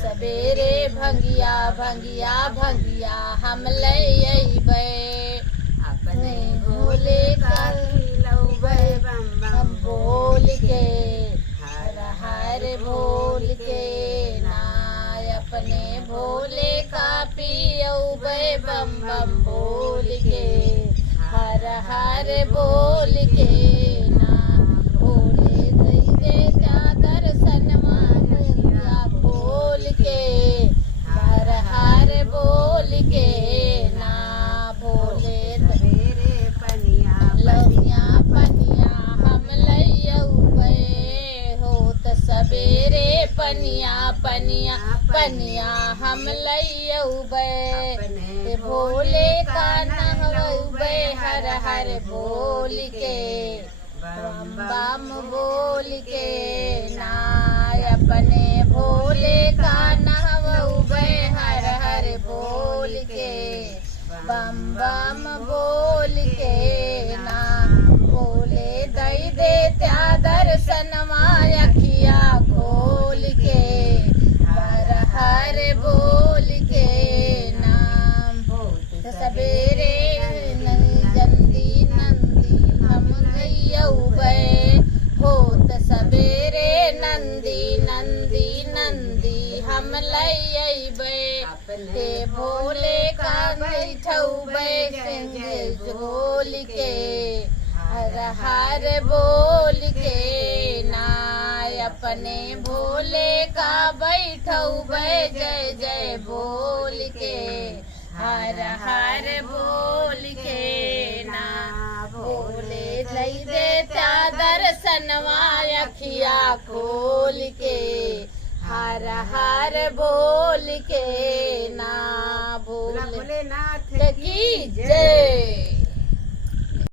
सवेरे भंगिया भंगिया भंगिया हम ले अइबै अपने भोले का खिलौबै बम बम बोल के हर हर बोल के ना अपने भोले का पियौबै बम बम बोल के हर हर बोल के ना भोले दई दे चादर सनवा खोल के हर हर बोल के ना भोले सवेरे पनिया लौनिया पनिया हम लइयौबै होत सवेरे पनिया पनिया पनिया हम लइयौबै भोले का नहवैबै हर हर बोल के बम बम बोल के ना अपने भोले का नहवैबै हर हर बोल के बम बम बोल के ना भोले दई दे त्या दर्शनवा अखिया खोल के हर हर बोल के नाम सवेरे जल्दी नंदी हम गइयौबै होत सवेरे नंदी नंदी नंदी हम लइयबै ते भोले का बैठौबै संगे झोल के हर हर बोल के ना अपने भोले का बैठौबै जय जय बोल के हर हर बोल के ना भोले दई दे चादर सनवा अखिया खोल के हर हर बोल के ना भोले भोलेनाथ की जय।